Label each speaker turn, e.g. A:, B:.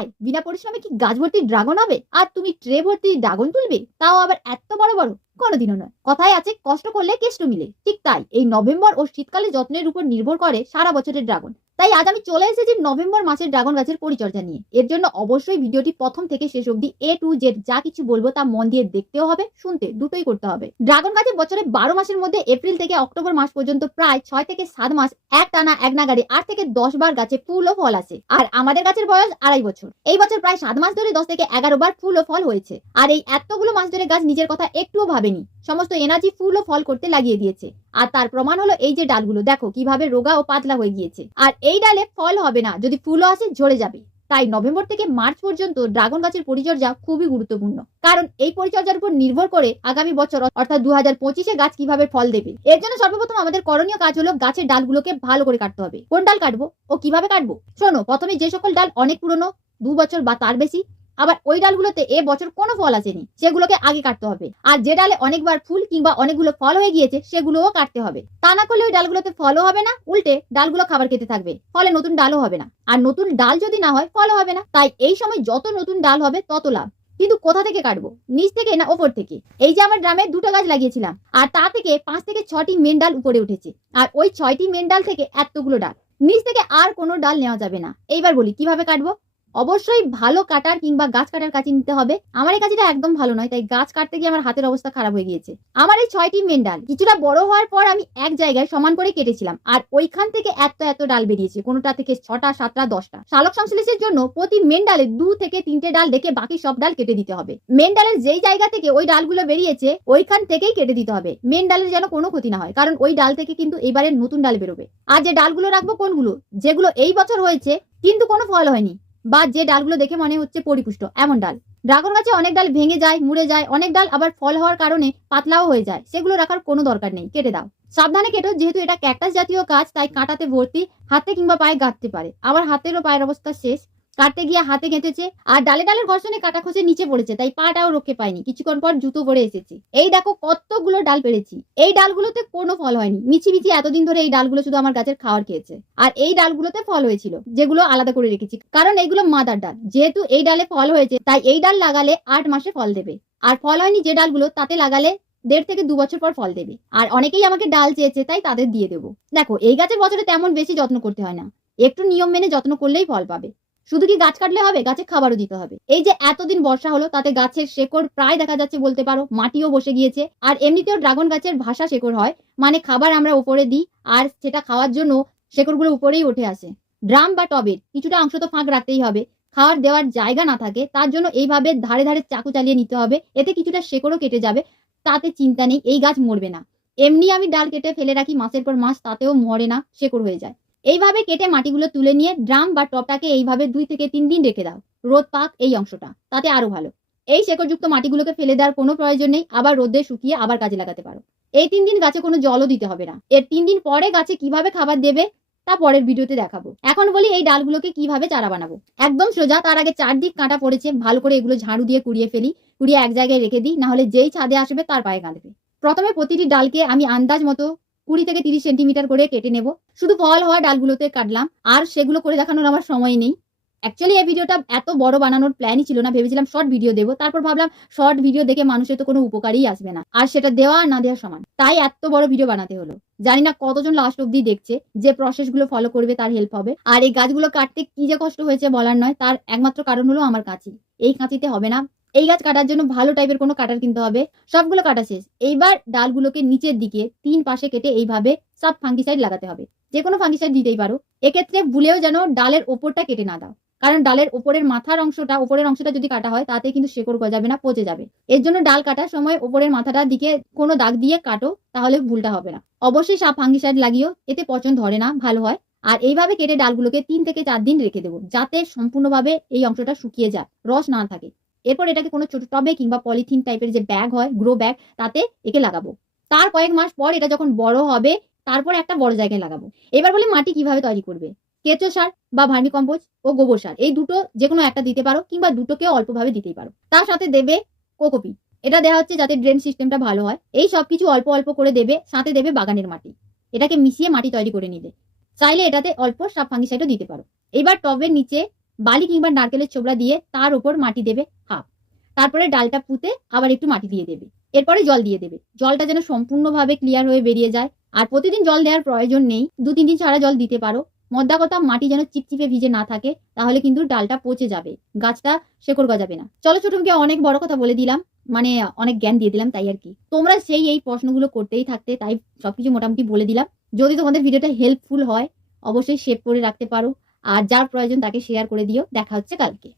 A: তাই বিনা পরিশ্রমে কি গাছ ভর্তি ড্রাগন হবে? আর তুমি ট্রে ভর্তি ড্রাগন তুলবে? তাও আবার এত বড় বড়। কোনোদিনও নয়। কথায় আছে, কষ্ট করলে কেষ্ট মিলে। ঠিক তাই, এই নভেম্বর ও শীতকালে যত্নের উপর নির্ভর করে সারা বছরের ড্রাগন। তাই আজ আমি চলে এসেছি নভেম্বর মাসের ড্রাগন গাছের পরিচর্যা নিয়ে। এর জন্য অবশ্যই ভিডিওটি প্রথম থেকে শেষ অবধি এ টু জেড যা কিছু বলব তা মন দিয়ে দেখতেও হবে, শুনতে দুটোই করতে হবে। ড্রাগন গাছে বছরে বারো মাসের মধ্যে এপ্রিল থেকে অক্টোবর মাস পর্যন্ত প্রায় ছয় থেকে সাত মাস এক টানা এক নাগাড়ি আট থেকে দশ বার গাছে ফুল ও ফল আসে। আর আমাদের গাছের বয়স আড়াই বছর। এই বছর প্রায় সাত মাস ধরে দশ থেকে এগারো বার ফুল ও ফল হয়েছে। আর এই এতগুলো মাস ধরে গাছ নিজের কথা একটুও ভাবেনি। সমস্ত এনার্জি ফুল ও ফল করতে লাগিয়ে দিয়েছে। আর তার প্রমাণ হলো এই যে ডালগুলো। দেখো, কীভাবে রোগা ও পাতলা হয়ে গিয়েছে। আর এই ডালে ফল হবে না, যদি ফুলও আসে, ঝরে যাবে। তাই নভেম্বর থেকে মার্চ পর্যন্ত ড্রাগন গাছের পরিচর্যা খুবই গুরুত্বপূর্ণ। কারণ এই পরিচর্যার উপর নির্ভর করে আগামী বছর, অর্থাৎ দু হাজার পঁচিশে গাছ কীভাবে ফল দেবে। এর জন্য সর্বপ্রথম আমাদের করণীয় কাজ হলো গাছের ডালগুলোকে ভালো করে কাটতে হবে। কোন ডাল কাটবো ও কীভাবে কাটবো? শোনো, প্রথমে যে সকল ডাল অনেক পুরনো, দু বছর বা তার বেশি আবার ওই ডালগুলোতে এ বছর কোনো ফল আসেনি, সেগুলোকে আগে কাটতে হবে। আর যে ডালে অনেকবার ফুল কিংবা অনেকগুলো ফল হয়ে গিয়েছে, সেগুলোও কাটতে হবে। তা না করলে ওই ডালগুলোতে ফলও হবে না, উল্টে ডালগুলো খাবার খেতে থাকবে, ফলে নতুন ডালও হবে না। আর নতুন ডাল যদি না হয়, ফলও হবে না। তাই এই সময় যত নতুন ডাল হবে, তত লাভ। কিন্তু কোথা থেকে কাটবো? নিচ থেকে না ওপর থেকে? এই যে আমার গ্রামে দুটো গাছ লাগিয়েছিলাম, আর তা থেকে পাঁচ থেকে ছটি মেন ডাল উপরে উঠেছে, আর ওই ছয়টি মেন ডাল থেকে এতগুলো ডাল। নিচ থেকে আর কোনো ডাল নেওয়া যাবে না। এইবার বলি, কীভাবে কাটবো? অবশ্যই ভালো কাটার কিংবা গাছ কাটার কাছে নিতে হবে। আমার এই কাজটা একদম ভালো নয়, তাই গাছ কাটতে গিয়ে আমার হাতের অবস্থা খারাপ হয়ে গিয়েছে। আমার এই ছয়টি মেন ডাল, কিছুটা বড় হওয়ার পর আমি এক জায়গায় সমান করে কেটেছিলাম, আর ওইখান থেকে এত এত ডাল বেরিয়েছে, কোনোটা থেকে ছটা, সাতটা, দশটা। শালক সংশ্লেষের জন্য প্রতি মেন ডালে দু থেকে তিনটে ডাল দেখে বাকি সব ডাল কেটে দিতে হবে। মেন ডালের যেই জায়গা থেকে ওই ডালগুলো বেরিয়েছে, ওইখান থেকেই কেটে দিতে হবে। মেন ডালের যেন কোনো ক্ষতি না হয়, কারণ ওই ডাল থেকে কিন্তু এবারে নতুন ডাল বেরোবে। আর যে ডালগুলো রাখব কোনগুলো? যেগুলো এই বছর হয়েছে, কিন্তু কোনো ফল হয়নি। বা যে ডালগুলো দেখে মনে হচ্ছে পরিপুষ্ট, এমন ডাল। ড্রাগন গাছে অনেক ডাল ভেঙে যায়, মুড়ে যায়, অনেক ডাল আবার ফল হওয়ার কারণে পাতলাও হয়ে যায়। সেগুলো রাখার কোনো দরকার নেই, কেটে দাও। সাবধানে কেটো, যেহেতু এটা ক্যাকটাস জাতীয় কাজ, তাই কাঁটাতে ভর্তি, হাতে কিংবা পায়ে গাঁথতে পারে। আবার হাতেরও পায়ের অবস্থা শেষ। কাটতে গিয়ে হাতে গেঁথেছে, আর ডালে ডালের ঘর্ষণে কাটা খসে নিচে পড়েছে, তাই পাটাও রক্ষে পায়নি, কিছুক্ষণ পর জুতো পরে এসেছে। এই দেখো কতগুলো ডাল পেরেছি। এই ডালগুলোতে কোনো ফল হয়নি। মিছি মিছি এতদিন ধরে এই ডালগুলো শুধু আমার গাছের খাওয়ার খেয়েছে। আর এই ডালগুলোতে ফল হয়েছিল, যেগুলো আলাদা করে রেখেছি। কারণ এইগুলো মাদার ডাল। যেহেতু এই ডালে ফল হয়েছে, তাই এই ডাল লাগালে আট মাসে ফল দেবে। আর ফল হয়নি যে ডালগুলো, তাতে লাগালে দেড় থেকে দু বছর পর ফল দেবে। আর অনেকেই আমাকে ডাল চেয়েছে, তাই তাদের দিয়ে দেবো। দেখো, এই গাছের বছরে তেমন বেশি যত্ন করতে হয় না। একটু নিয়ম মেনে যত্ন করলেই ফল পাবে। শুধু কি গাছ কাটলে হবে? গাছে খাবারও দিতে হবে। এই যে এতদিন বর্ষা হলো, তাতে গাছের শেকড় প্রায় দেখা যাচ্ছে বলতে পারো, মাটিও বসে গিয়েছে। আর এমনিতেও ড্রাগন গাছের ভাষা শেকড় হয় মানে খাবার আমরা উপরে দিই, আর সেটা খাওয়ার জন্য শেকড়গুলো উপরেই উঠে আসে। ড্রাম বা টবের কিছুটা অংশ তো ফাঁক রাখতেই হবে, খাওয়ার দেওয়ার জায়গা না থাকে, তার জন্য এইভাবে ধারে ধারে চাকু চালিয়ে নিতে হবে, এতে কিছুটা শেকড়ও কেটে যাবে, তাতে চিন্তা নেই, এই গাছ মরবে না। এমনি আমি ডাল কেটে ফেলে রাখি, মাসের পর মাস তাতেও মরে না, শেকড় হয়ে যায়। এইভাবে কেটে মাটিগুলো তুলে নিয়ে ড্রাম বা টপটাকে এইভাবে দুই থেকে তিন দিন রেখে দাও। রোদ পাক এই অংশটা, তাতে আরও ভালো। এই শেকড়যুক্ত মাটিগুলোকে ফেলে দেওয়ার কোনো প্রয়োজন নেই, আবার রোদে শুকিয়ে আবার কাজে লাগাতে পারো। এই তিন দিন গাছে কোনো জলও দিতে হবে না। এর তিন দিন পরে গাছে কীভাবে খাবার দেবে, তা পরের ভিডিওতে দেখাবো। এখন বলি এই ডালগুলোকে কীভাবে চারা বানাবো। একদম সোজা, তার আগে চারদিক কাঁটা পড়েছে, ভালো করে এগুলো ঝাড়ু দিয়ে কুড়িয়ে ফেলি, কুড়িয়ে এক জায়গায় রেখে দিই না হলে যেই ছাদে আসবে তার পায়ে কাঁদবে। প্রথমে প্রতিটি ডালকে আমি আন্দাজ মতো কুড়ি থেকে তিরিশ সেন্টিমিটার করে কেটে নেব। শুধু ফল হওয়া ডালগুলোতে কাটলাম, আর সেগুলো করে দেখানোর আমার সময় নেই। অ্যাকচুয়ালি এই ভিডিওটা এত বড় বানানোর প্ল্যানই ছিল না, ভেবেছিলাম শর্ট ভিডিও দেবো। তারপর ভাবলাম শর্ট ভিডিও দেখে মানুষের তো কোনো উপকারই আসবে না। আর সেটা দেওয়া না দেওয়া সমান। তাই এত বড় ভিডিও বানাতে হলো। জানি না কতজন লাস্ট অব্দি দেখছে, যে প্রসেসগুলো ফলো করবে তার হেল্প হবে। আর এই গাছগুলো কাটতে কি যে কষ্ট হয়েছে বলার নয়, তার একমাত্র কারণ হলো আমার কাঁচি। এই কাঁচিতে হবে না। এই গাছ কাটার জন্য ভালো টাইপের কোনো কাটার কিনতে হবে। সবগুলো কাটা শেষ। এইবার ডালগুলোকে নিচের দিকে, তিন পাশে কেটে এইভাবে সব ফাঙ্গিসাইড লাগাতে হবে। যে কোনো ফাঙ্গিসাইড দিতেই পারো। এক্ষেত্রে ভুলেও যেন ডালের ওপরটা কেটে না দাও। কারণ ডালের ওপরের মাথার অংশটা, ওপরের অংশটা যদি কাটা হয়, তাতে কিন্তু শেকড় গজাবে না, পচে যাবে। এর জন্য ডাল কাটার সময় ওপরের মাথাটার দিকে কোনো দাগ দিয়ে কাটো, তাহলে ভুলটা হবে না। অবশ্যই সাপ ফাঙ্গিসাইড লাগিও এতে পচন ধরে না, ভালো হয়। আর এইভাবে কেটে ডালগুলোকে তিন থেকে চার দিন রেখে দেবো, যাতে সম্পূর্ণভাবে এই অংশটা শুকিয়ে যায়, রস না থাকে। এরপর এটাকে কোনো ছোট টবে কিংবা পলিথিন টাইপের যে ব্যাগ হয় গ্রো ব্যাগ তাতে একে লাগাবো। তার কয়েক মাস পর এটা যখন বড় হবে, তারপর একটা বড় জায়গায় লাগাবো। এবার বলে মাটি কীভাবে তৈরি করবে? কেঁচো সার বা ভার্মি কম্পোজ ও গোবর সার, এই দুটো যে কোনো একটা দিতে পারো কিংবা দুটোকে অল্পভাবে দিতেই পারো। তার সাথে দেবে কোকোপি এটা দেওয়া হচ্ছে যাতে ড্রেন সিস্টেমটা ভালো হয়। এই সব কিছু অল্প অল্প করে দেবে, সাথে দেবে বাগানের মাটি। এটাকে মিশিয়ে মাটি তৈরি করে নিবে চাইলে এটাতে অল্প সাপ ফাঙ্গিসাইডও দিতে পারো। এবার টবের নিচে বালি কিংবা নারকেলের ছোবড়া দিয়ে তার উপর মাটি দেবে হাফ। তারপরে ডালটা পুঁতে আবার একটু মাটি দিয়ে দেবে। এরপরে জল দিয়ে দেবে। জলটা যেন সম্পূর্ণভাবে ক্লিয়ার হয়ে বেরিয়ে যায়। আর প্রতিদিন জল দেওয়ার প্রয়োজন নেই। দু, তিন দিন ছাড়া জল দিতে পারো। মদ্দা কথা মাটি যেন চিপচিপে ভিজে না থাকে, তাহলে কিন্তু ডালটা পচে যাবে। গাছটা শেকড় গজাবে না। চলো ছোটমকে অনেক বড় কথা বলে দিলাম। মানে অনেক জ্ঞান দিয়ে দিলাম তাই আর কি। তোমরা সেই এই প্রশ্নগুলো করতেই থাকতে, তাই সবকিছু মোটামুটি বলে দিলাম। যদি তোমাদের ভিডিওটা হেল্পফুল হয়, অবশ্যই সেভ করে রাখতে পারো। আর যার প্রয়োজন তাকে শেয়ার করে দিও। দেখা হচ্ছে কালকে।